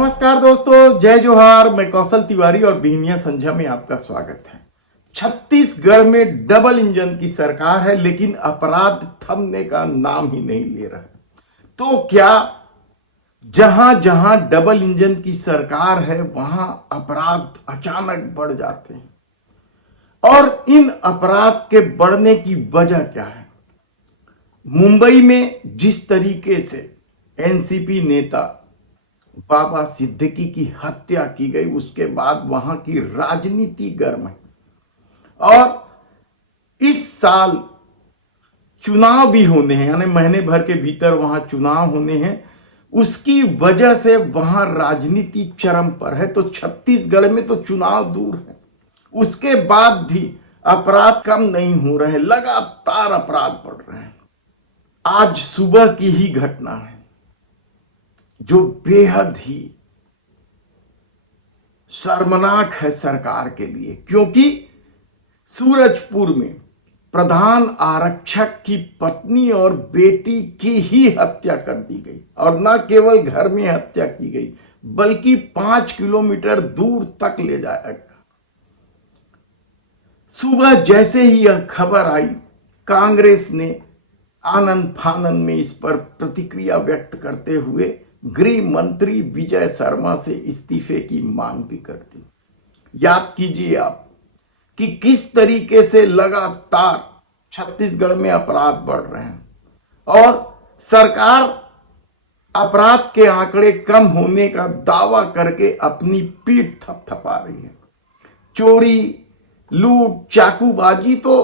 नमस्कार दोस्तों, जय जोहार। मैं कौशल तिवारी और बिहनिया संझा में आपका स्वागत है। छत्तीसगढ़ में डबल इंजन की सरकार है, लेकिन अपराध थमने का नाम ही नहीं ले रहा है। तो क्या जहां जहां डबल इंजन की सरकार है वहां अपराध अचानक बढ़ जाते हैं? और इन अपराध के बढ़ने की वजह क्या है? मुंबई में जिस तरीके से एनसीपी नेता बाबा सिद्दीकी की हत्या की गई, उसके बाद वहां की राजनीति गर्म है। और इस साल चुनाव भी होने हैं, यानी महीने भर के भीतर वहां चुनाव होने हैं। उसकी वजह से वहां राजनीति चरम पर है। तो छत्तीसगढ़ में तो चुनाव दूर है, उसके बाद भी अपराध कम नहीं हो रहे, लगातार अपराध बढ़ रहे हैं। आज सुबह की ही घटना है जो बेहद ही शर्मनाक है सरकार के लिए, क्योंकि सूरजपुर में प्रधान आरक्षक की पत्नी और बेटी की ही हत्या कर दी गई। और न केवल घर में हत्या की गई, बल्कि 5 किलोमीटर दूर तक ले जाया गया। सुबह जैसे ही यह खबर आई, कांग्रेस ने आनंद फानंद में इस पर प्रतिक्रिया व्यक्त करते हुए गृह मंत्री विजय शर्मा से इस्तीफे की मांग भी कर दी। याद कीजिए आप कि किस तरीके से लगातार छत्तीसगढ़ में अपराध बढ़ रहे हैं और सरकार अपराध के आंकड़े कम होने का दावा करके अपनी पीठ थपथपा रही है। चोरी, लूट, चाकूबाजी तो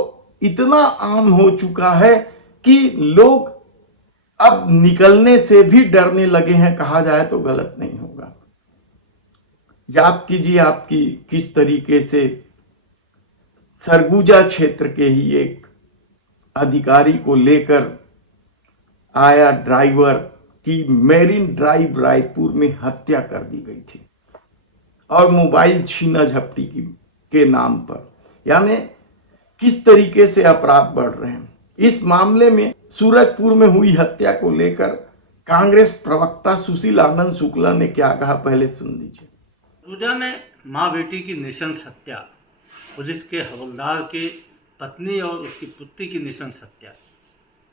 इतना आम हो चुका है कि लोग अब निकलने से भी डरने लगे हैं, कहा जाए तो गलत नहीं होगा। याद कीजिए आपकी किस तरीके से सरगुजा क्षेत्र के ही एक अधिकारी को लेकर आया ड्राइवर की मेरिन ड्राइव रायपुर में हत्या कर दी गई थी और मोबाइल छीना झपटी के नाम पर। यानी किस तरीके से अपराध बढ़ रहे हैं। इस मामले में सूरजपुर में हुई हत्या को लेकर कांग्रेस प्रवक्ता सुशील आनंद शुक्ला ने क्या कहा, पहले सुन लीजिए। सरगुजा में मां बेटी की नृशंस हत्या, पुलिस के हवलदार के पत्नी और उसकी पुत्री की नृशंस हत्या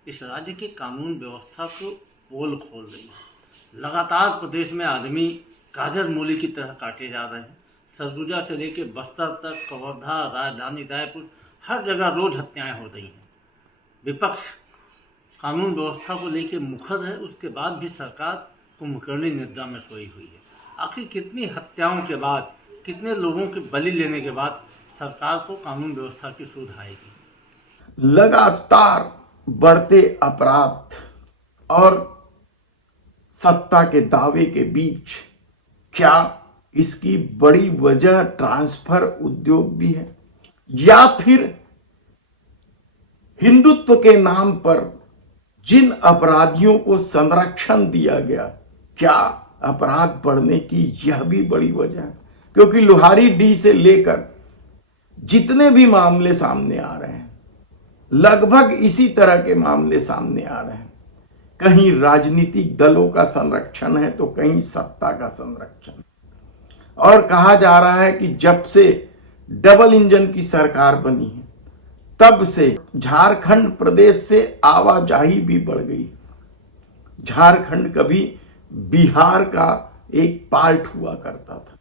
इस राज्य की कानून व्यवस्था को पोल खोल रही है। लगातार प्रदेश में आदमी गाजर मूली की तरह काटे जा रहे हैं। सरगुजा से लेकर बस्तर तक, कवर्धा, राजधानी रायपुर, हर जगह रोज हत्याएं हो रही हैं। विपक्ष कानून व्यवस्था को लेकर मुखर है, उसके बाद भी सरकार कुंभकर्णी निद्रा में सोई हुई है। आखिर कितनी हत्याओं के बाद, कितने लोगों के बलि लेने के बाद सरकार को कानून व्यवस्था की सूझ आएगी? लगातार बढ़ते अपराध और सत्ता के दावे के बीच क्या इसकी बड़ी वजह ट्रांसफर उद्योग भी है, या फिर हिंदुत्व के नाम पर जिन अपराधियों को संरक्षण दिया गया, क्या अपराध बढ़ने की यह भी बड़ी वजह है? क्योंकि लोहारी डी से लेकर जितने भी मामले सामने आ रहे हैं, लगभग इसी तरह के मामले सामने आ रहे हैं। कहीं राजनीतिक दलों का संरक्षण है तो कहीं सत्ता का संरक्षण। और कहा जा रहा है कि जब से डबल इंजन की सरकार बनी है, तब से झारखंड प्रदेश से आवाजाही भी बढ़ गई। झारखंड कभी बिहार का एक पार्ट हुआ करता था।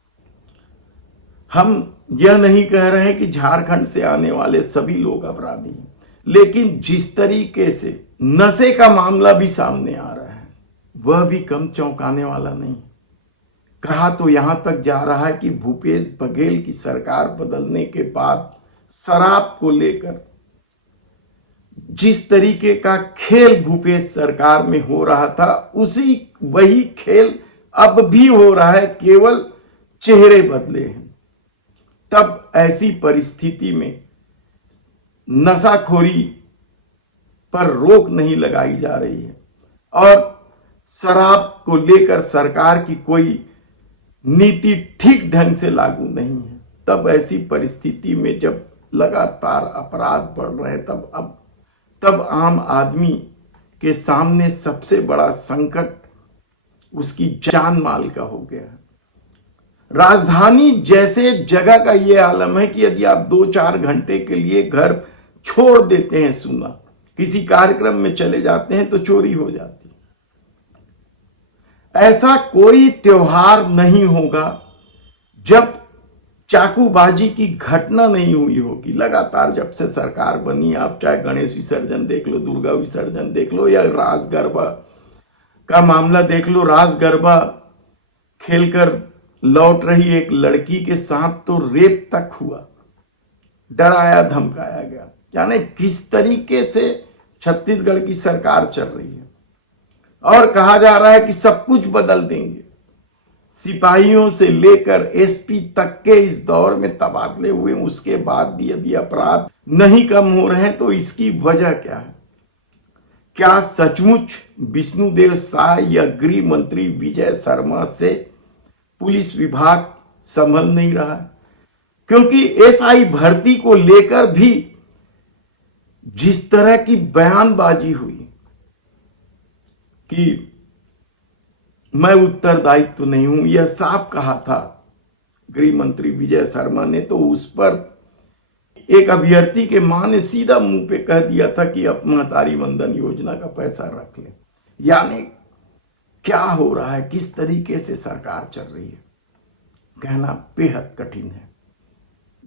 हम यह नहीं कह रहे हैं कि झारखंड से आने वाले सभी लोग अपराधी हैं, लेकिन जिस तरीके से नशे का मामला भी सामने आ रहा है, वह भी कम चौंकाने वाला नहीं। कहा तो यहां तक जा रहा है कि भूपेश बघेल की सरकार बदलने के बाद शराब को लेकर जिस तरीके का खेल भूपेश सरकार में हो रहा था, वही खेल अब भी हो रहा है, केवल चेहरे बदले हैं। तब ऐसी परिस्थिति में नशाखोरी पर रोक नहीं लगाई जा रही है और शराब को लेकर सरकार की कोई नीति ठीक ढंग से लागू नहीं है। तब ऐसी परिस्थिति में जब लगातार अपराध बढ़ रहे हैं, तब आम आदमी के सामने सबसे बड़ा संकट उसकी जान माल का हो गया है। राजधानी जैसे जगह का यह आलम है कि यदि आप 2-4 घंटे के लिए घर छोड़ देते हैं सुना, किसी कार्यक्रम में चले जाते हैं तो चोरी हो जाती है। ऐसा कोई त्योहार नहीं होगा जब चाकूबाजी की घटना नहीं हुई होगी। लगातार जब से सरकार बनी, आप चाहे गणेश विसर्जन देख लो, दुर्गा विसर्जन देख लो, या रास गरबा का मामला देख लो। रास गरबा खेलकर लौट रही एक लड़की के साथ तो रेप तक हुआ, डराया धमकाया गया। यानी किस तरीके से छत्तीसगढ़ की सरकार चल रही है। और कहा जा रहा है कि सब कुछ बदल देंगे। सिपाहियों से लेकर एसपी तक के इस दौर में तबादले हुए, उसके बाद भी यदि अपराध नहीं कम हो रहे हैं तो इसकी वजह क्या है? क्या सचमुच विष्णुदेव साय या गृह मंत्री विजय शर्मा से पुलिस विभाग संभल नहीं रहा है? क्योंकि एसआई भर्ती को लेकर भी जिस तरह की बयानबाजी हुई कि मैं उत्तरदायित्व तो नहीं हूं, यह साफ कहा था गृह मंत्री विजय शर्मा ने, तो उस पर एक अभ्यर्थी के मां ने सीधा मुंह पे कह दिया था कि अब महतारी वंदन योजना का पैसा रख ले। यानी क्या हो रहा है, किस तरीके से सरकार चल रही है, कहना बेहद कठिन है।